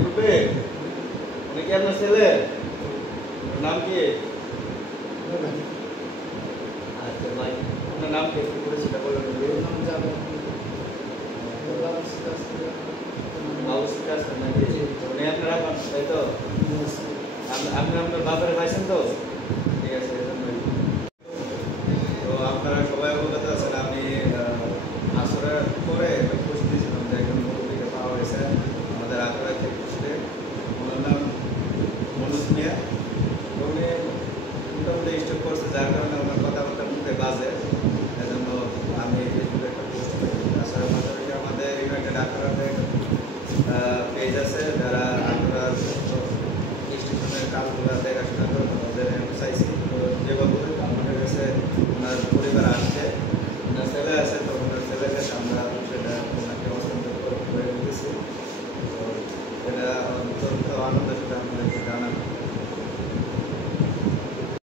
গ্রুপে উনি কি আপনার ছেলে? নাম কি? আচ্ছা ভাই, আপনার নাম কি একটু করে সেটা বলুন। বাবু সিকাস নাকি? উনি আপনার আপন, তাই তো? আপনি আপনার বাপের পাইছেন তো? ঠিক আছে, এজন্যই। তো আপনারা সবাই অবগত আছেন, আমি আসরের পরে পোস্ট দিয়েছিলাম যে একজন মুরব্বীকে পাওয়া হয়েছে আমাদের আগ্রহ থেকে পোস্টে। ওনার নাম মনোজ মিয়া। তো উনি মোটামুটি স্টক করছে, যার কারণে ওনার কথাবার্তা মুখে বাজে, এজন্য আমি ফেসবুকে একটা পোস্ট করি। তাছাড়া পাশাপাশি আমাদের ইউনাইটেড আগ্রহের পেজ আছে, যারা আগ্রহ স্টেশনের কাজগুলো দেখাশোনা করে ওদের চাইছি। তো যেভাবে আমাদের কাছে ওনার পরিবার আসছে, ওনার ছেলে আছে, তো ওনার ছেলের কাছে আমরা সেটা ওনাকে হস্তান্তর করে দিতেছি। তো এটা অত্যন্ত আনন্দের সাথে